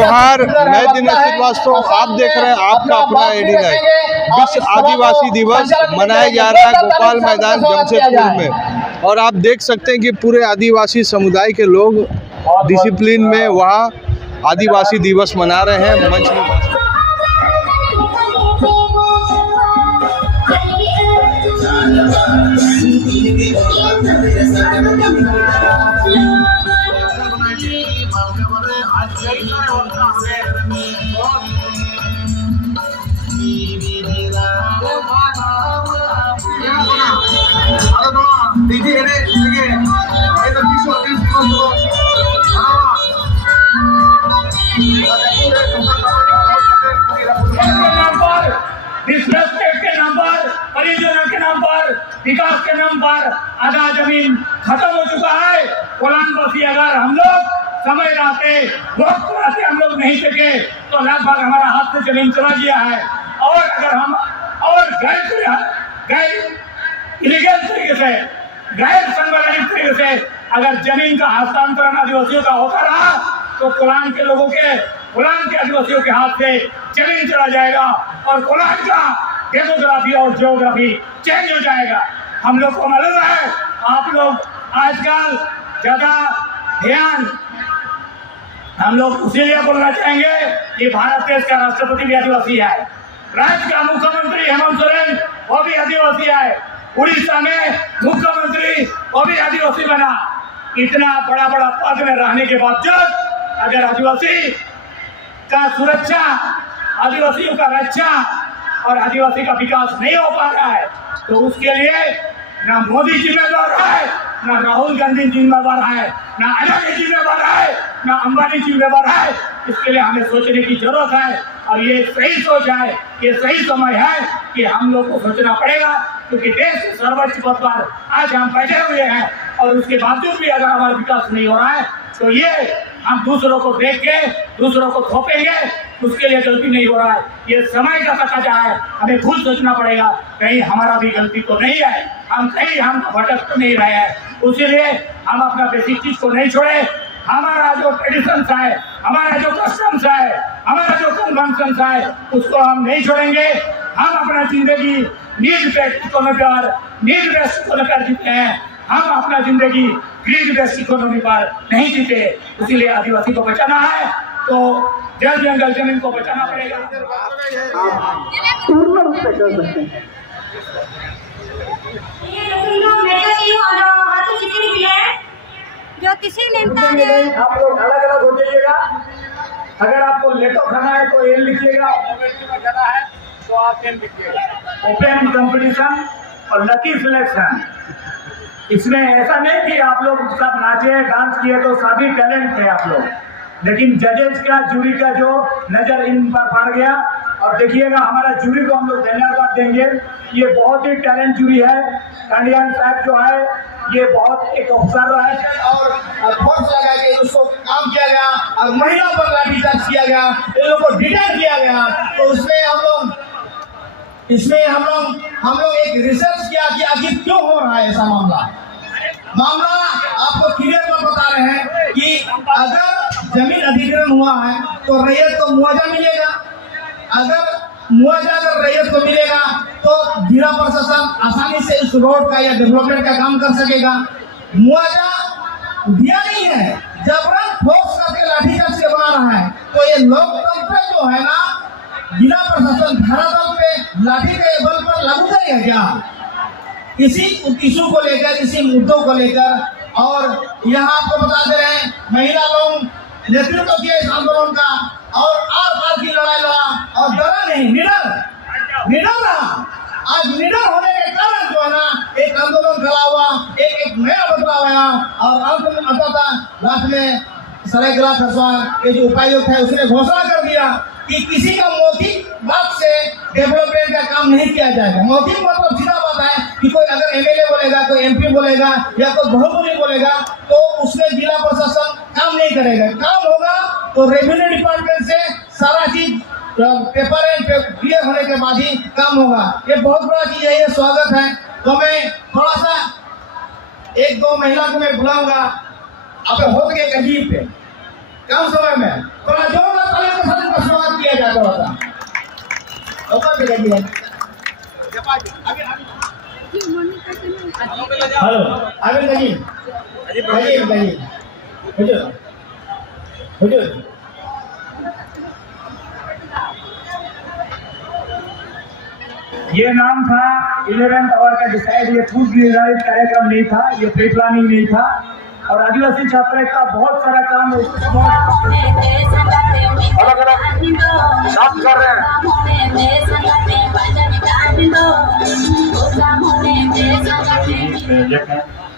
जोहार, मैं दिनेश श्रीवास्तव। आप देख रहे हैं आपका अपना एडी लाइव। विश्व आदिवासी दिवस मनाया जा रहा है गोपाल मैदान जमशेदपुर में, और आप देख सकते हैं कि पूरे आदिवासी समुदाय के लोग डिसिप्लिन में वहाँ आदिवासी दिवस मना रहे हैं। मंच में डिसरेस्पेक्ट के नाम पर, परिजनों के नाम पर, विकास के नाम पर आधा जमीन खत्म हो चुका है। कोलानबसी अगर हम लोग समय रहते, वक्त रहते हम लोग नहीं सके तो लगभग हमारा हाथ से जमीन चला गया है। और अगर हम और गैर इलीगल तरीके से, गैर संवैधानिक तरीके से अगर जमीन का हस्तांतरण आदिवासियों का होता रहा तो कोलान के लोगों के, कोलान के आदिवासियों के हाथ से जमीन चला जाएगा और कोलान का डेमोग्राफी और जियोग्राफी चेंज हो जाएगा। हम लोग को मालूम है, आप लोग आजकल ज्यादा ध्यान हम लोग इसीलिए बोलना चाहेंगे कि भारत देश का राष्ट्रपति भी आदिवासी है, राज्य का मुख्यमंत्री हेमंत सोरेन वो भी आदिवासी है, उड़ीसा में मुख्यमंत्री वो भी आदिवासी बना। इतना बड़ा बड़ा पद में रहने के बावजूद अगर आदिवासी का सुरक्षा, आदिवासियों का रक्षा और आदिवासी का विकास नहीं हो पा रहा है तो उसके लिए ना मोदी जिम्मेदार है, ना राहुल गांधी जिम्मेदार है, ना अदानी जिम्मेदार है, ना अंबानी जिम्मेदार है। इसके लिए हमें सोचने की जरूरत है और ये सही सोच है, ये सही समय है कि हम लोग को सोचना पड़ेगा, क्योंकि देश के सर्वोच्च पद पर आज हम बैठे हुए हैं और उसके बावजूद भी अगर हमारा विकास नहीं हो रहा है तो ये हम दूसरों को देख के दूसरों को थोपेंगे, उसके लिए गलती नहीं हो रहा है। ये समय का तकाजा है, हमें खुद सोचना पड़ेगा कहीं हमारा भी गलती तो नहीं है, हम कहीं हम भटक तो नहीं रहे हैं। उसीलिए हम अपना बेसिक चीज को नहीं छोड़े। हमारा जो ट्रेडिशंस है, हमारा जो कस्टम्स है, हमारा जो कन्वेंशंस है, उसको हम नहीं छोड़ेंगे। हम अपना जिंदगी नीड बेस्ड इकोनॉमी पर जीते हैं, हम अपना जिंदगी ग्रीड बेस्ड इकोनॉमी पर नहीं जीते। इसीलिए आदिवासी को बचाना है तो जल जंगल जमीन को बचाना पड़ेगा। पूर्ण रूप से कर सकते हैं। जो किसी नेता ने आप लोग अलग अलग हो जाइएगा। अगर आपको लेटो खाना है तो एल लिखिएगा, जाना है तो आप एल लिखिएगा। ओपन कंपटीशन और लकी सिलेक्शन। इसमें ऐसा नहीं कि आप लोग सब नाचे डांस किए तो सभी टैलेंट थे आप लोग, लेकिन जजेज का, जूरी का जो नजर इन पर पड़ गया। और देखिएगा हमारा जूरी को हम लोग धन्यवाद देंगे, ये बहुत ही टैलेंट जूरी है। कंडियन साहब जो है ये बहुत एक अफसर है और फोर्स लगा के उसको काम किया गया और महिला पर लाठीचार्ज किया गया, इन लोगों को डिटेन किया गया। तो उसमें हम लोग एक रिसर्च किया कि आखिर क्यों हो रहा है ऐसा मामला आपको क्लियर कर बता रहे हैं कि अगर जमीन अधिग्रहण हुआ है तो रैयत को मुआवजा मिलेगा। अगर मुआवजा अगर रैयत को मिलेगा तो जिला प्रशासन आसानी से इस रोड का या डेवलपमेंट का काम कर सकेगा। मुआवजा दिया नहीं है, जबरन फोर्स करके लाठीचार्ज से बना रहा है। तो ये लोकतंत्र जो है ना, जिला प्रशासन धरातल पे लाठी के बल पर लागू करेगा क्या? इसी इशू को लेकर, इसी मुद्दों को लेकर और यहाँ आपको बता दे रहे हैं महिला लोग नेतृत्व किए इस आंदोलन का और आर पार की लड़ाई लड़ा और डरा नहीं, निडर रहा। आज निडर होने के कारण जो है ना एक आंदोलन खड़ा हुआ, एक नया बदलाव आया और अंत में लास्ट में सरायकेला खरसावां के जो उपायुक्त है उसने घोषणा कर दिया कि किसी का मौखिक बात से डेवलपमेंट का काम नहीं किया जाएगा। मौखिक मतलब सीधा बात है कि कोई अगर एमएलए बोलेगा, कोई एमपी बोलेगा या कोई बहुमूल्य बोलेगा तो उसमें जिला प्रशासन काम नहीं करेगा। काम होगा तो रेवेन्यू डिपार्टमेंट से सारा चीज पेपर एंड क्लियर होने के बाद ही काम होगा। ये बहुत बड़ा चीज है, ये स्वागत है। तो मैं थोड़ा सा एक दो महिला को मैं बुलाऊंगा अपने होत के कजीब पे कम समय में थोड़ा जोर कलेक्शन का शुरुआत किया जाता था। हेलो आगे लगी हुजूर ये नाम था 11th आवर का डिसाइड, ये पूर्व निर्धारित कार्यक्रम नहीं था, ये प्री प्लानिंग नहीं था। और आदिवासी छात्र का बहुत सारा काम अलग अलग काम कर रहे हैं।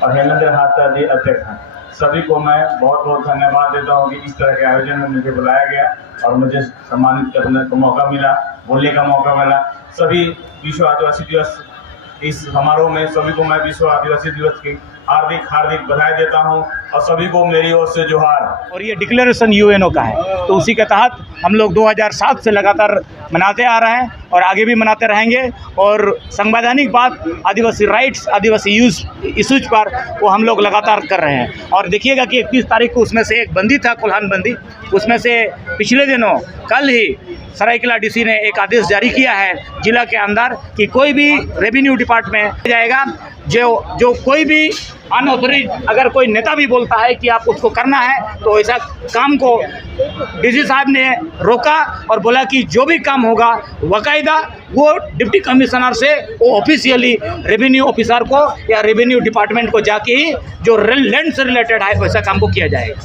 और हेमेंद्र हाथा जी अध्यक्ष हैं। सभी को मैं बहुत बहुत धन्यवाद देता हूँ कि इस तरह के आयोजन में मुझे बुलाया गया और मुझे सम्मानित करने का मौका मिला, बोलने का मौका मिला। सभी विश्व आदिवासी दिवस इस समारोह में सभी को मैं विश्व आदिवासी दिवस की हार्दिक बधाई देता हूं और सभी को मेरी ओर से जोहार। और ये डिक्लेरेशन यूएनओ का है, तो उसी के तहत हम लोग 2007 से लगातार मनाते आ रहे हैं और आगे भी मनाते रहेंगे। और संवैधानिक बात आदिवासी राइट्स, आदिवासी इश्यूज पर वो हम लोग लगातार कर रहे हैं। और देखिएगा कि 31 तारीख को उसमें से एक बंदी था, कोल्हान बंदी, उसमें से पिछले दिनों कल ही सरायकेला डीसी ने एक आदेश जारी किया है जिला के अंदर कि कोई भी रेवेन्यू डिपार्टमेंट जाएगा, जो कोई भी अनऑथोराइज अगर कोई नेता भी बोलता है कि आप उसको करना है तो ऐसा काम को डीसी साहब ने रोका और बोला कि जो भी काम होगा बाकायदा वो डिप्टी कमिश्नर से वो ऑफिशियली रेवेन्यू ऑफिसर को या रेवेन्यू डिपार्टमेंट को जाके ही जो लैंड से रिलेटेड है वैसा काम को किया जाएगा।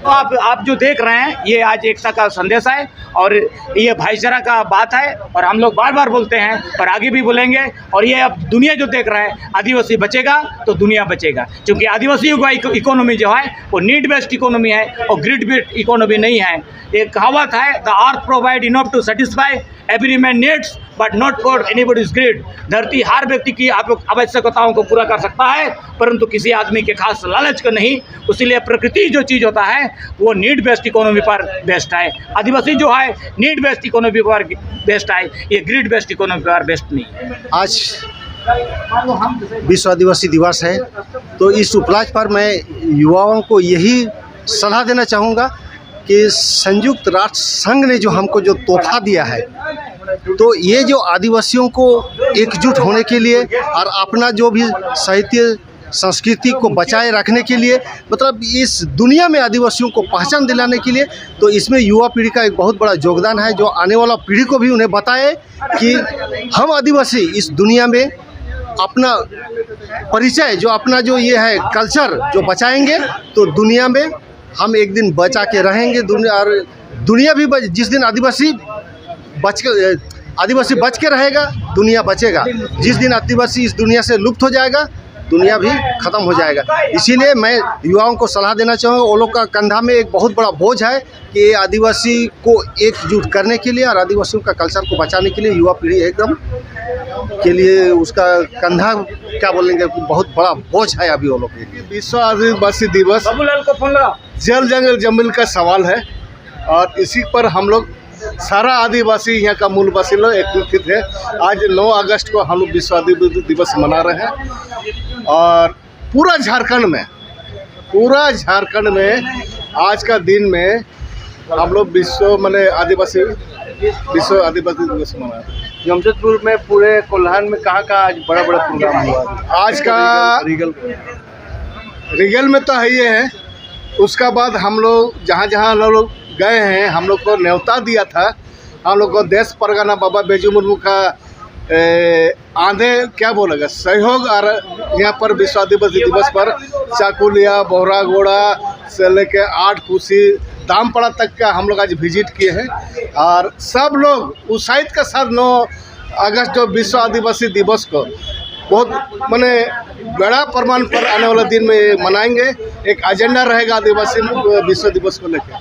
तो आप जो देख रहे हैं ये आज एकता का संदेश है और ये भाईचारा का बात है और हम लोग बार बार बोलते हैं और आगे भी बोलेंगे। और ये अब दुनिया जो देख रहे हैं, आदिवासी बचेगा तो दुनिया बचेगा, क्योंकि आदिवासी का इकोनॉमी जो है वो नीड बेस्ड इकोनॉमी है और ग्रिड बेस्ड इकोनॉमी नहीं है। एक कहावत है, the earth provide enough to satisfy every man needs but not for anybody's greed. धरती हर व्यक्ति की आवश्यकताओं को पूरा कर सकता है परंतु किसी आदमी के खास लालच का नहीं। इसीलिए प्रकृति जो चीज़ होता है वो नीड बेस्ड इकोनॉमी पर बेस्ड है, आदिवासी जो है नीड बेस्ड इकोनॉमी पर बेस्ड है, ये ग्रिड बेस्ड इकोनॉमी पर बेस्ड नहीं है। आज विश्व आदिवासी दिवस है, तो इस उपलक्ष्य पर मैं युवाओं को यही सलाह देना चाहूँगा कि संयुक्त राष्ट्र संघ ने जो हमको जो तोहफा दिया है, तो ये जो आदिवासियों को एकजुट होने के लिए और अपना जो भी साहित्य संस्कृति को बचाए रखने के लिए, मतलब इस दुनिया में आदिवासियों को पहचान दिलाने के लिए, तो इसमें युवा पीढ़ी का एक बहुत बड़ा योगदान है। जो आने वाला पीढ़ी को भी उन्हें बताए कि हम आदिवासी इस दुनिया में अपना परिचय, जो अपना जो ये है कल्चर जो बचाएंगे तो दुनिया में हम एक दिन बचा के रहेंगे। दुनिया भी जिस दिन आदिवासी बच के रहेगा दुनिया बचेगा। जिस दिन आदिवासी इस दुनिया से लुप्त हो जाएगा दुनिया भी ख़त्म हो जाएगा। इसीलिए मैं युवाओं को सलाह देना चाहूँगा, वो लोग का कंधा में एक बहुत बड़ा बोझ है कि आदिवासी को एकजुट करने के लिए और आदिवासियों का कल्चर को बचाने के लिए युवा पीढ़ी एकदम के लिए उसका कंधा क्या बोलेंगे बहुत बड़ा बोझ है अभी वो लोग के लिए। विश्व आदिवासी दिवस जल जंगल जमीन का सवाल है और इसी पर हम लोग सारा आदिवासी यहाँ का मूलवासी लोग एकत्रित है। आज 9 अगस्त को हम लोग विश्व आदिवासी दिवस मना रहे हैं और पूरा झारखंड में आज का दिन में हम लोग विश्व आदिवासी दिवस मना रहे हैं। जमशेदपुर में पूरे कोल्हान में कहाँ आज बड़ा प्रोग्राम हुआ? आज का रीगल में तो है ही है। उसका बाद हम लोग जहाँ लोग गए हैं, हम लोग को न्योता दिया था। हम लोग को देश परगना बाबा बेजू मुर्मू का आंधे क्या बोलेगा सहयोग और यहाँ पर विश्व आदिवासी दिवस पर चाकुलिया, बोहरा गोड़ा से लेके 8 कुशी दामपड़ा तक का हम लोग आज विजिट किए हैं और सब लोग उत्साहित के साथ 9 अगस्त जो विश्व आदिवासी दिवस को बहुत बड़ा प्रमाण पर आने वाला दिन में मनाएंगे। एक एजेंडा रहेगा आदिवासी विश्व दिवस को लेकर।